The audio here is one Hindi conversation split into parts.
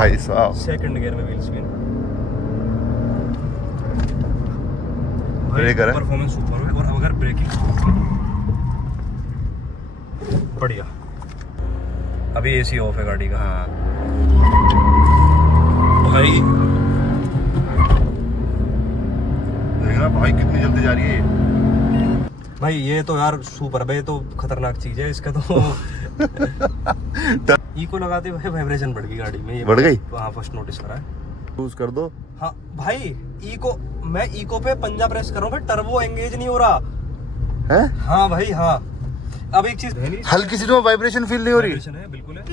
भाई साहब, सेकंड गियर में व्हील स्पिन। ब्रेकर है, परफॉर्मेंस सुपर है। और अगर ब्रेकिंग बढ़िया। अभी एसी ऑफ है गाड़ी का। हाँ भाई देख रहा भाई कितनी जल्दी जा रही है ये। भाई ये तो यार सुपर है, ये तो खतरनाक चीज है इसका तो। इको लगाते भाई वाइब्रेशन बढ़ गई गाड़ी में, ये बढ़ गई? हाँ फर्स्ट नोटिस करा है। यूज कर दो। हाँ भाई इको, मैं इको पे पंजा प्रेस कर रहा हूँ, टर्बो एंगेज नहीं हो रहा है। हाँ भाई हाँ। अब एक चीज है नहीं, हल्की सी तो वाइब्रेशन फील नहीं हो रही। वाइब्रेशन है बिल्कुल है।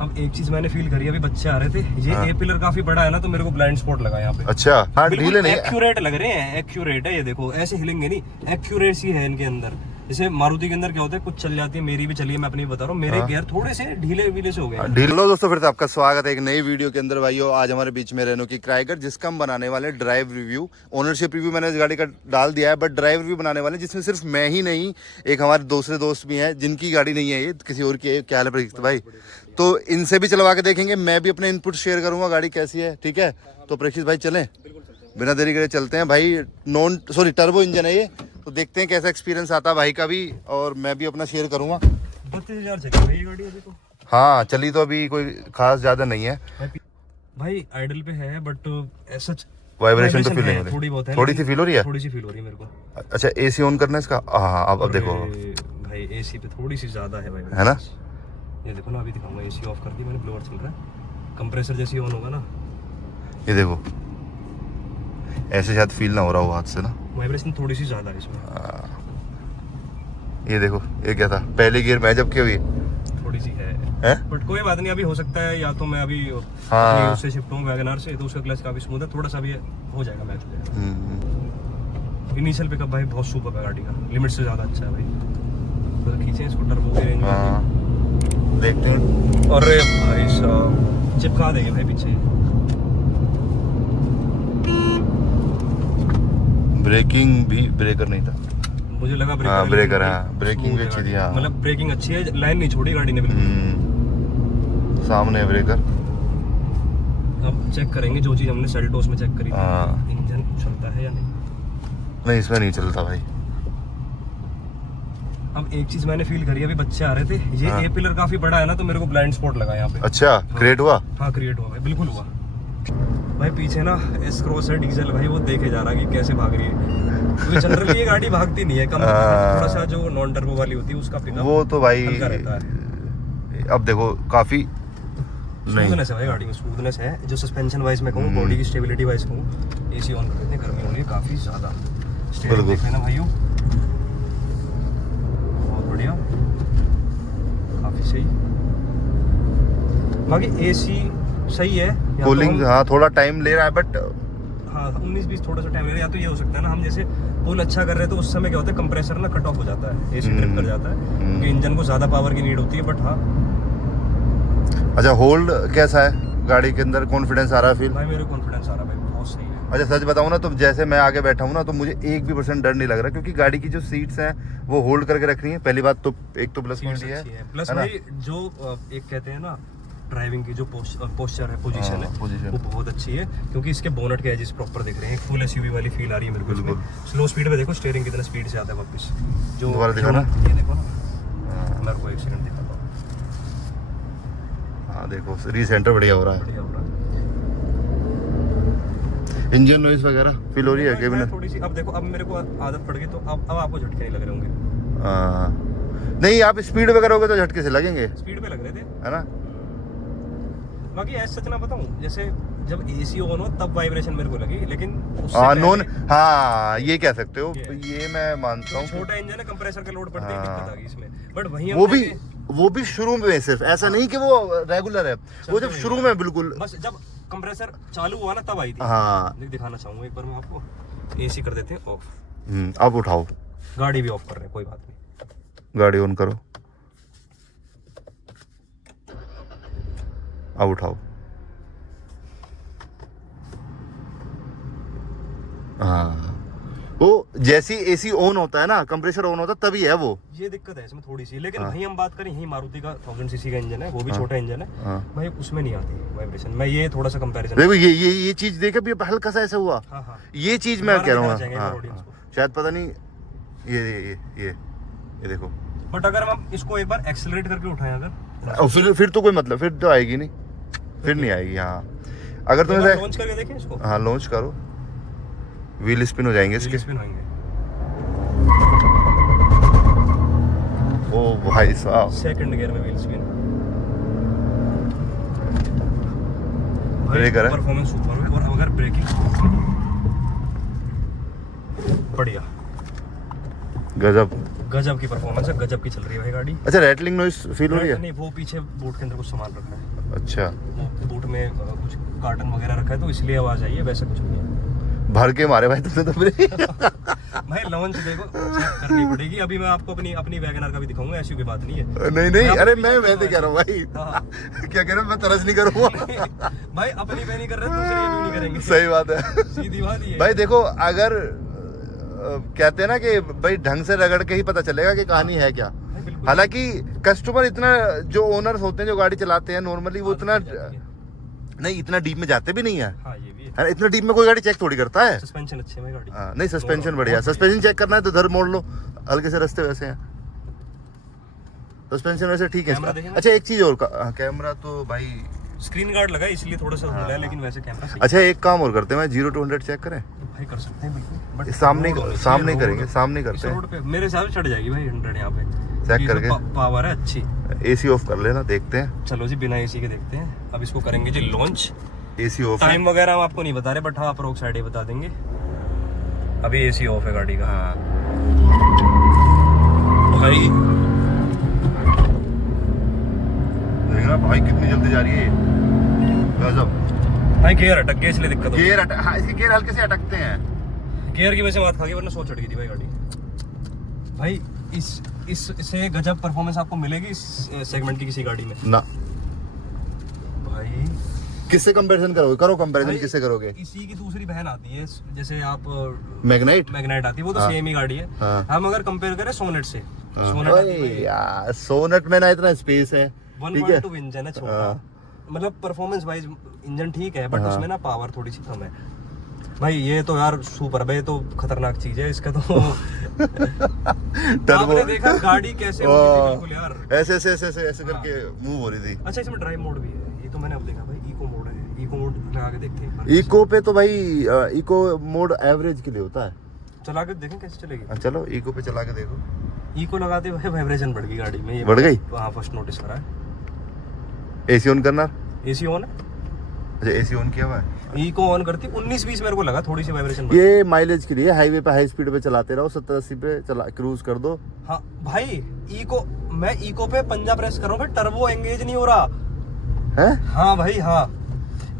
अब एक चीज मैंने फील करी, अभी बच्चे आ रहे थे, ये हाँ। ए पिलर काफी बड़ा है ना, तो मेरे को ब्लाइंड स्पॉट लगा यहाँ पे। अच्छा हाँ, ढीले नहीं। एक्यूरेट लग रहे हैं, एक्यूरेट है ये देखो, ऐसे हिलेंगे नहीं, एक्यूरेसी है इनके अंदर। जैसे मारुति के अंदर क्या होता है, कुछ चल जाती है, मेरी भी चलिए, मैं अपनी बता रहा हूँ, मेरे गियर थोड़े से ढीले वीले से हो गए। हेलो दोस्तों, फिर से आपका स्वागत है एक नई वीडियो के अंदर। भाइयों आज हमारे बीच में रेनो की क्राइगर, जिसका हम बनाने वाले ड्राइव रिव्यू। ओनरशिप रिव्यू मैंने इस गाड़ी का डाल दिया है, बट ड्राइव रिव्यू बनाने वाले जिसमें सिर्फ मैं ही नहीं, एक हमारे दूसरे दोस्त भी हैं जिनकी गाड़ी नहीं है, ये किसी और की है। क्या हाल है प्रतीक भाई? तो इनसे भी चलवा के देखेंगे, मैं भी अपने इनपुट शेयर करूंगा गाड़ी कैसी है, ठीक है? तो प्रेक्षित भाई चलें, बिना देरी करे चलते हैं भाई। टर्बो इंजन है ये, तो देखते हैं कैसा एक्सपीरियंस आता है भाई का भी, और मैं भी अपना शेयर करूंगा। 32,000 चली है ये गाड़ी अभी तो। हाँ चली तो अभी कोई खास ज्यादा नहीं है भाई आइडल पे है, बट सच वाइब्रेशन तो फील नहीं हो रही, थोड़ी बहुत है, थोड़ी सी फील हो रही है। थोड़ी सी फील हो रही है मेरे को। अच्छा एसी ऑन करना है इसका? हाँ अब देखो भाई एसी पे थोड़ी सी ज्यादा है भाई, है ना? ये देखो ना, अभी दिखाऊंगा, एसी ऑफ कर दी मैंने, ब्लोअर चल रहा है, कंप्रेसर जैसे ऑन होगा ना, ये देखो ऐसे शायद फील ना हो रहा हो हाथ से ना, वाइब्रेशन थोड़ी सी ज्यादा है इसमें। ये देखो ये क्या था, पहले गियर में जब क्या हुई थोड़ी सी है, है? बट कोई बात नहीं, अभी हो सकता है, या तो मैं अभी हाँ। उससे शिफ्ट हूँ वैगनआर से, तो उसका क्लच काफी स्मूथ है, थोड़ा सा भी हो जाएगा मैच हो जाएगा। इनिशियल पिकअप भाई बहुत सुपर है गाड़ी का, लिमिट से ज्यादा अच्छा है भाई। तो खींचे इसको टर्बो की रेंज में, देखते हैं। अरे भाई साहब चिपका देंगे भाई पीछे। ब्रेकिंग भी, ब्रेकर नहीं था, मुझे लगा ब्रेकर। हाँ ब्रेकर है, ब्रेकिंग भी अच्छी थी। हाँ मतलब ब्रेकिंग अच्छी है, लाइन नहीं छोड़ी गाड़ी ने बिल्कुल। सामने है ब्रेकर। अब चेक करेंगे जो चीज हमने सेल्टोस में चेक करी थी, हाँ। इंजन चलता है या नहीं। नहीं इसमें नहीं चलता भाई। अब एक चीज मैंने फील करी, अभी बच्चे आ रहे थे, ये हाँ। ए पिलर काफी बड़ा है ना, तो मेरे को ब्लाइंड स्पॉट लगा यहाँ पे। अच्छा क्रिएट हुआ? हाँ क्रिएट हुआ भाई, बिल्कुल हुआ भाई। पीछे ना एस क्रॉस है डीजल भाई, वो देखे जा रहा कि कैसे भाग रही है, क्योंकि जनरली ये गाड़ी भागती नहीं है, कम थोड़ा सा जो नॉन टर्बो वाली होती है उसका पिकअप वो तो भाई हल्का रहता है। अब देखो काफी स्मूथनेस है भाई गाड़ी में, स्मूथनेस है। जो सस्पेंशन वाइज में कहूँ, बॉडी की स्टेबिलिटी वाइज कहूँ, एसी ऑन कर देते हैं, गर्मी हो रही है काफी ज्यादा। स्टीयरिंग देख लेना भाइयों, बहुत बढ़िया, काफी सही। बाकी एसी सही है, कूलिंग हाँ थोड़ा टाइम ले रहा है, बट हाँ 19-20 थोड़ा सा टाइम ले रहा है। या तो ये हो सकता है ना, हम जैसे पुल अच्छा कर रहे हैं तो उस समय क्या होता है, कंप्रेसर ना कट ऑफ हो जाता है, एसी ट्रिप कर जाता है, क्योंकि इंजन को ज्यादा पावर की नीड होती है। बट हाँ अच्छा होल्ड कैसा है गाड़ी के अंदर? कॉन्फिडेंस आ रहा है फील? भाई मेरे कॉन्फिडेंस आ रहा है भाई, बहुत सही है। अच्छा सच बताऊं ना, तो जैसे मैं आगे बैठा हूं ना, तो मुझे 1% डर नहीं लग रहा, क्योंकि गाड़ी की जो सीट्स हैं वो होल्ड करके रखनी है। पहली बात तो एक तो प्लस पॉइंट ये है, प्लस भाई जो एक कहते हैं ना, ड्राइविंग की जो पोस्चर है, पोजीशन है, वो बहुत अच्छी है, क्योंकि इसके बोनट के एजेस प्रॉपर दिख रहे हैं, फुल एसयूवी वाली फील आ रही है मेरे को इसमें। स्लो स्पीड पे देखो स्टीयरिंग कितना स्पीड से आता है वापस, जो दोबारा दिखा ना, ये देखो ना, मेरे को एक सेकंड दिखाता हूं। हाँ देखो रीसेंटर बढ़िया हो रहा है, बढ़िया हो रहा है। इंजन नॉइज वगैरह फील हो रही है केबिन? थोड़ी सी, अब देखो, अब मेरे को आदत पड़ गई, तो अब आपको झटके नहीं लग रहे होंगे। नहीं आप स्पीड पे करोगे तो झटके से लगेंगे, स्पीड पे लग रहे थे है ना? बाकी ऐसा सच ना बताऊं, जैसे जब एसी ऑन हो तब वाइब्रेशन मेरे को लगी, लेकिन नॉन हाँ ये कह सकते हो, ये मैं मानता हूँ। छोटा इंजन है, कंप्रेसर का लोड पड़ती है, दिक्कत आ गई इसमें। बट वहीं वो भी शुरू में, सिर्फ ऐसा नहीं कि वो रेगुलर है, वो जब शुरू में बिल्कुल बस जब कंप्रेसर चालू हुआ ना तब आई थी। हाँ दिखाना चाहूंगा एक बार मैं आपको, एसी कर देते हैं ऑफ, अब उठाओ, गाड़ी भी ऑफ कर रहे हैं, कोई बात नहीं, गाड़ी ऑन करो, अब उठाओ। हाँ वो जैसी एसी ऑन होता है ना, कंप्रेसर ऑन होता है तभी है वो। ये दिक्कत है इसमें थोड़ी सी, लेकिन भाई हम बात करें यही मारुति का 1000 सीसी का इंजन है, वो भी छोटा इंजन है भाई, उसमें नहीं आती वाइब्रेशन। मैं ये थोड़ा सा कंपैरिजन, देखो ये चीज देखे भी हल्का सा ऐसा हुआ। हाँ। ये चीज मैं कह रहा हूँ ऑडियंस को शायद पता नहीं, ये देखो। बट अगर हम इसको एक बार एक्सेलरेट करके उठाएं अगर, और फिर तो कोई मतलब, फिर तो आएगी नहीं, फिर नहीं आएगी। हाँ अगर तुम लॉन्च करके देखें इसको। हाँ लॉन्च करो, व्हील स्पिन हो जाएंगे इसके। स्पिन होंगे। ओ भाई साहब, सेकंड गियर में व्हील स्पिन। ब्रेकर है, परफॉर्मेंस सुपर है। और अगर ब्रेकिंग बढ़िया, गजब की परफॉर्मेंस है, गजब की चल रही है भाई गाड़ी। अच्छा रैटलिंग नॉइस फील हो रही है? नहीं, वो पीछे बूट के अंदर कुछ सामान रखा है। अच्छा, वो बूट में कुछ कार्टन वगैरह रखा है तो इसलिए आवाज आई है, वैसे कुछ नहीं है। भर के मारे भाई तुमने तो ब्रेक। भाई लॉन्च देखो चेक करनी पड़ेगी। अभी मैं आपको अपनी वैगनर का भी दिखाऊंगा, ऐसी कोई बात नहीं है। नहीं अरे मैं तो कह रहा हूँ भाई। क्या कह रहे हो, मैं तरस नहीं करूँगा भाई, अपनी पे नहीं कर रहे, दूसरे पे भी नहीं करेंगे। सही बात है, सीधी बात ये भाई। देखो अगर कहते हैं ना कि भाई ढंग से रगड़ के ही पता चलेगा कि कहानी है क्या। हालांकि कस्टमर इतना, जो ओनर्स होते हैं जो गाड़ी चलाते हैं नॉर्मली, वो इतना नहीं, इतना डीप में जाते भी नहीं है। हाँ, ये भी है। इतना डीप में कोई गाड़ी चेक थोड़ी करता है। सस्पेंशन अच्छे है गाड़ी। हाँ नहीं, सस्पेंशन बढ़िया। सस्पेंशन चेक करना है तो इधर मोड़ लो, हल्के से रास्ते वैसे हैं, सस्पेंशन वैसे ठीक है इसका। अच्छा एक चीज और, कैमरा तो भाई स्क्रीन गार्ड लगा इसलिए थोड़ा सा हुआ है, लेकिन वैसे कैमरा सही। अच्छा एक काम और करते हैं, 0 to 100 चेक करें भाई, कर सकते हैं बिल्कुल, बट सामने करेंगे, सामने करते हैं। रोड पे मेरे हिसाब से चढ़ जाएगी भाई 100 यहाँ पे, चेक करके। पावर है अच्छी। एसी ऑफ कर लेना, देखते हैं। चलो जी, बिना एसी के देखते हैं। अब इसको करेंगे जी लॉन्च। एसी ऑफ, टाइम वगैरह हम आपको नहीं बता रहे, बट हाँ अप्रोक्स साइड ही बता देंगे। अभी एसी ऑफ है गाड़ी का। हाँ भाई देखना भाई कितनी जल्दी जा रही है, गजब। भाई गियर अटक गया इसलिए दिक्कत गियर हाँ, इसके गियर हल्के से अटकते हैं। गियर की वजह से मात खा गई, वरना 100 चढ़ गई थी भाई गाड़ी। भाई इससे गजब परफॉर्मेंस आपको मिलेगी इस सेगमेंट की किसी गाड़ी में ना। भाई किससे कंपैरिजन करोगे? करो कंपैरिजन, किससे करोगे? इसी की दूसरी बहन आती है, जैसे आप मैग्नाइट आती है, वो तो सेम ही गाड़ी है। हाँ। हम अगर कंपेयर करें सोनेट से, यार सोनेट में ना इतना स्पेस है, ठीक है। 1.2 इंजन है छोटा, मतलब परफॉर्मेंस वाइज इंजन ठीक है, बट उसमें ना पावर थोड़ी सी कम है भाई। ये तो यार सुपर है, ये तो खतरनाक चीज है इसका तो। आपने देखा गाड़ी कैसे हो रही थी बिल्कुल यार, ऐसे करके मूव हो रही थी। अच्छा इसमें ड्राइव मोड भी है, ये तो मैंने अब देखा भाई। इको मोड है, इको मोड लगा के देखते हैं। इको पे तो भाई इको मोड एवरेज के लिए होता है, चला के देखें कैसे चलेगी। चलो इको पे चला के देखो। इको लगाते हुए वाइब्रेशन बढ़ गई गाड़ी में, ये बढ़ गई। हाँ, फर्स्ट नोटिस करा है। एसी ऑन करना, एसी ऑन है। अच्छा एसी ऑन किया हुआ है। इको ऑन करती 19-20 मेरे को लगा थोड़ी सी वाइब्रेशन। ये माइलेज के लिए, हाईवे पे हाई स्पीड पे चलाते रहो, 70-80 पे चला क्रूज कर दो। हाँ भाई, मैं इको पे पंजा प्रेस कर रहा हूँ, टर्बो एंगेज नहीं हो रहा है। हाँ भाई हाँ।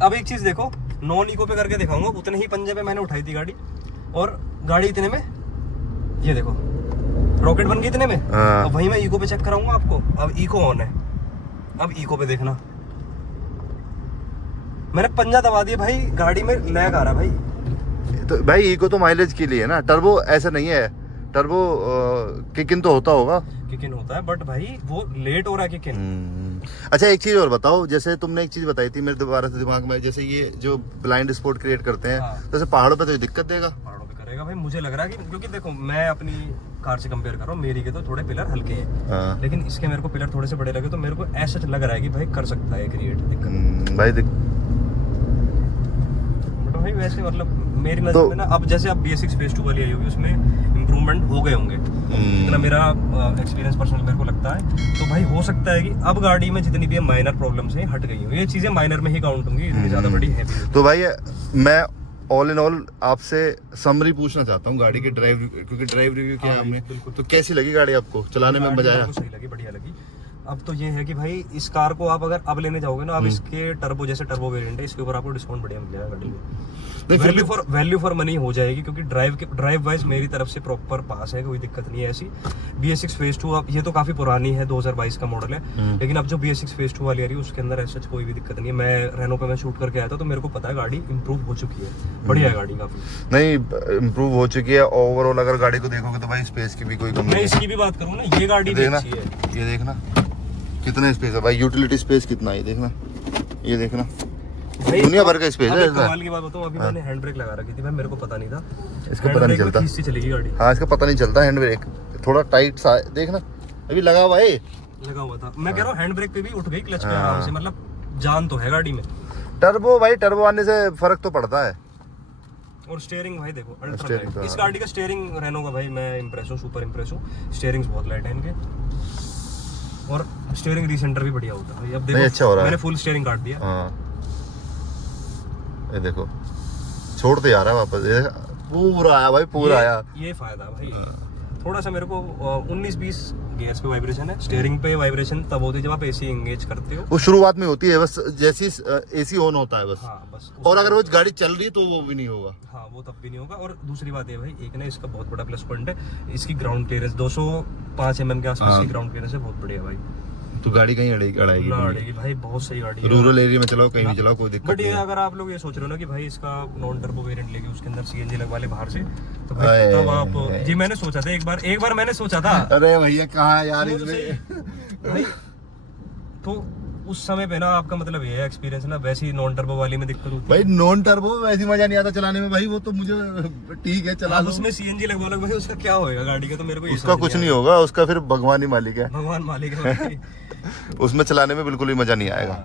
अब एक चीज देखो, नॉन इको पे करके दिखाऊंगा, उतने ही पंजे पे मैंने उठाई थी गाड़ी, और गाड़ी इतने में, ये देखो रॉकेट बन गई इतने में। अब वही मैं इको पे चेक कराऊंगा आपको। अब इको ऑन है, अब इको पे देखना, मैंने पंजा दबा दिया भाई, गाड़ी में लैग आ रहा भाई। तो भाई इको तो माइलेज के लिए है ना, टर्बो ऐसा नहीं है। टर्बो किक इन तो होता होगा, किक इन होता है, बट भाई वो लेट हो रहा है किक इन। अच्छा एक चीज और बताओ, जैसे तुमने एक चीज बताई थी मेरे दोबारा से दिमाग में, जैसे ये जो ब्लाइंड स्पॉट क्रिएट करते हैं, हाँ। जैसे पहाड़ों पे तो ये दिक्कत देगा। पहाड़ों पे करेगा भाई, मुझे लग रहा है कि, क्योंकि देखो मैं अपनी कार से कंपेयर कर रहा हूँ, मेरी के तो थोड़े पिलर हल्के हैं। हाँ। लेकिन इसके मेरे को पिलर थोड़े से बड़े लगे, तो मेरे को ऐसा लग रहा है कि भाई कर सकता है क्रिएट दिक्कत। भाई भाई वैसे मतलब मेरी नजर में ना, अब जैसे अब BS6 फेज 2 वाली आई होगी, उसमें इंप्रूवमेंट हो गए होंगे, इतना मेरा एक्सपीरियंस पर्सनल मेरे को लगता है। तो भाई हो सकता है कि अब गाड़ी में जितनी भी माइनर प्रॉब्लम्स हैं हट गई हो, ये चीजें माइनर में ही काउंट होंगी, इतनी ज्यादा बड़ी है भी। तो भाई मैं ऑल इन ऑल आपसे समरी पूछना चाहता हूँ गाड़ी के ड्राइव, क्योंकि ड्राइव रिव्यू किया हमने, तो कैसी लगी गाड़ी आपको? चलाने में मजा आया? सही लगी, बढ़िया लगी। अब तो ये है कि भाई इस कार को आप अगर अब लेने जाओगे ना, अब इसके टर्बो जैसे टर्बो वेरिएंट है, इसके ऊपर आपको डिस्काउंट बढ़िया मिल जाएगा गाड़ी में। वैल्यू फॉर मनी हो जाएगी, क्योंकि ड्राइव वाइज मेरी तरफ से प्रॉपर पास है, कोई दिक्कत नहीं है ऐसी। BS6 फेज 2 अब ये तो काफी पुरानी है, 2022 का मॉडल है, लेकिन अब जो BS6 फेज 2 वाली आ रही है उसके अंदर ऐसा कोई भी दिक्कत नहीं है। मैं रेनो पे मैं शूट करके आया था तो मेरे को पता है गाड़ी इंप्रूव हो चुकी है, बढ़िया है गाड़ी काफी। नहीं इम्प्रूव हो चुकी है ओवरऑल। अगर गाड़ी को देखोगे तो भाई स्पेस की भी कोई कमी मैं नहीं इसकी भी बात करूँ ना, ये गाड़ी भी देखना, अच्छी है। ये देखना कितना स्पेस है भाई, यूटिलिटी स्पेस कितना है देखना, ये देखना दुनिया भर का स्पेस है। कमाल की बात बताऊं, अभी मैंने हैंड ब्रेक लगा रखी थी भाई, मेरे को पता नहीं था, इसका पता नहीं चलता, खींचती चलेगी गाड़ी। हाँ इसका पता नहीं चलता, हैंड ब्रेक थोड़ा टाइट सा देखना, अभी लगा हुआ है, लगा हुआ था। मैं कह रहा हूँ हैंड ब्रेक पे भी उठ गई, क्लच पे आराम से, मतलब जान तो है गाड़ी में। टर्बो भाई, टर्बो आने से फर्क तो पड़ता है। और स्टीयरिंग भाई देखो अल्ट्रा लाइट, इस गाड़ी का स्टीयरिंग रेनो का भाई मैं इंप्रेस हूँ, सुपर इंप्रेस हूँ। स्टीयरिंग्स बहुत लाइट है इनके, और स्टीयरिंग रिसेंटर भी बढ़िया होता है। अब देखो अच्छा हो रहा है, मैंने फुल स्टीयरिंग काट दिया। हाँ ये देखो छोड़ते जा रहा है वापस, ये पूरा आया भाई, पूरा आया। ये फायदा भाई, थोड़ा सा मेरे को 19-20 गियर्स पे वाइब्रेशन है। स्टीयरिंग पे वाइब्रेशन तब होती है जब आप एसी एंगेज करते हो, वो शुरुआत में होती है बस, जैसी एसी ऑन होता है बस। हाँ बस। और अगर वो गाड़ी चल रही है तो वो भी नहीं होगा। हाँ वो तब भी नहीं होगा। और दूसरी बात है भाई, एक ना इसका बहुत बड़ा प्लस पॉइंट है, इसकी ग्राउंड क्लियरेंस 205 mm के आसपास की ग्राउंड क्लियरेंस है, बहुत बढ़िया भाई। तो गाड़ी कहीं अड़ाएगी ना अड़ेगी भाई, बहुत सही गाड़ी है। रूरल एरिया में चलाओ, कहीं भी चलाओ, कोई दिक्कत बट ये नहीं है। अगर आप लोग ये सोच रहे हो ना कि भाई इसका नॉन टर्बो वेरिएंट लेके उसके अंदर CNG लगवा ले बाहर से, तो भाई तब आप, ये मैंने सोचा था एक बार मैंने सोचा था। अरे भैया कहाँ यार वो तो इसमें भाई, तो उस समय पे ना आपका मतलब ये है एक्सपीरियंस ना, वैसे ही नॉन टर्बो वाली में दिक्कत होती है भाई, नॉन टर्बो वैसी मजा नहीं आता चलाने में भाई, वो तो मुझे ठीक है चला लो। उसमें CNG लगवा लो भाई, उसका क्या होएगा गाड़ी का, तो मेरे को ये उसका कुछ नहीं होगा, उसका फिर भगवान ही मालिक है, भगवान मालिक है भाई। उसमें चलाने में बिल्कुल भी मजा नहीं आएगा।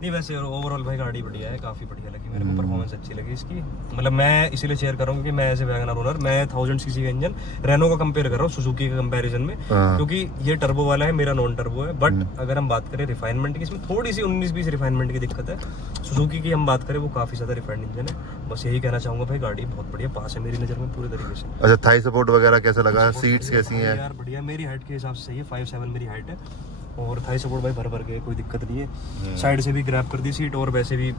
नहीं वैसे ओवरऑल भाई गाड़ी बढ़िया है, काफी बढ़िया लगी मेरे को, परफॉर्मेंस अच्छी लगी इसकी। मतलब मैं इसीलिए शेयर कर रहा हूँ कि मैं एज ए वैगनर ओनर, मैं 1000 सीसी का इंजन रेनो का कंपेयर कर रहा हूँ सुजुकी के कंपैरिजन में, क्योंकि ये टर्बो वाला है, मेरा नॉन टर्बो है। बट अगर हम बात करें रिफाइनमेंट की, इसमें थोड़ी सी 19-20 रिफाइनमेंट की दिक्कत है। सुजुकी की हम बात करें वो काफी ज्यादा रिफाइंड इंजन है। बस यही कहना चाहूंगा भाई, गाड़ी बहुत बढ़िया पास है मेरी नजर में पूरी तरीके से। अच्छा, थाई सपोर्ट वगैरह कैसा लगा, सीट्स कैसी हैं? यार बढ़िया, मेरी हाइट के हिसाब से सही है, 5'7" मेरी हाइट है, और थाई सपोर्ट भाई भर के कोई दिक्कत नहीं है। साइड से भी ग्रैब कर दी सीट, और वैसे भी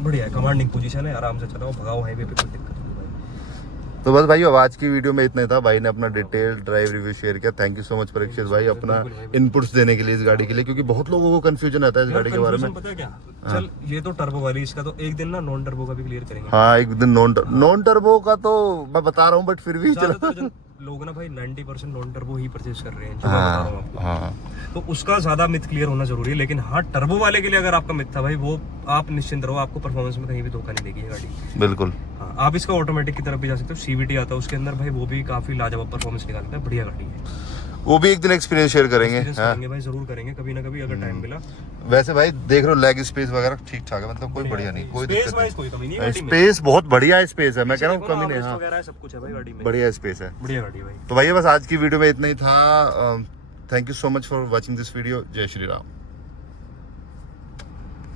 बढ़िया है, कमांडिंग पोजीशन है, आराम से चलाओ, भगाओ हाईवे पे, कोई दिक्कत नहीं भाई। तो बस भाई अब आज की वीडियो में इतना ही था। भाई ने अपना डिटेल ड्राइव रिव्यू शेयर किया, thank you so much Parikshit भाई, अपना इनपुट्स देने के लिए इस गाड़ी के लिए, क्योंकि बहुत लोगों को कंफ्यूजन आता है इस गाड़ी के बारे में। पता है क्या, चल ये तो टर्बो वाली, इसका तो एक दिन ना नॉन टर्बो का भी क्लियर करेंगे। हाँ एक दिन नॉन टर्बो का तो मैं बता रहा हूँ, बट फिर भी चलो लोग ना भाई 90% नॉन टर्बो ही परचेज कर रहे हैं, जो मैं बता रहा हूँ आपको। हाँ तो उसका ज्यादा मिथ क्लियर होना जरूरी है। लेकिन हाँ, टर्बो वाले के लिए अगर आपका मिथ था भाई, वो आप निश्चिंत रहो, आपको परफॉर्मेंस में कहीं भी धोखा नहीं देगी ये गाड़ी। बिल्कुल। हाँ, आप इसका ऑटोमेटिक की तरफ भी जा सकते हो, CVT आता है उसके अंदर भाई, वो भी काफी लाजवाब परफॉर्मेंस निकालता है, बढ़िया गाड़ी है। वो भी एक दिन एक्सपीरियंस शेयर करेंगे। करेंगे भाई, जरूर करेंगे कभी ना कभी अगर टाइम मिला। वैसे भाई देख रहे हो, लेग स्पेस वगैरह ठीक ठाक है, मतलब कोई बढ़िया नहीं, कोई स्पेस दिक्कत वाइज कोई कमी नहीं है नहीं। गाड़ी में। स्पेस बहुत बढ़िया स्पेस है, मैं कह रहा हूँ कमी नहीं। हाँ वगैरह सब कुछ है भाई गाड़ी में, बढ़िया स्पेस है, बढ़िया गाड़ी है भाई। तो भाई बस आज की वीडियो में इतना ही था। Thank you so much for watching this video. जय श्री राम।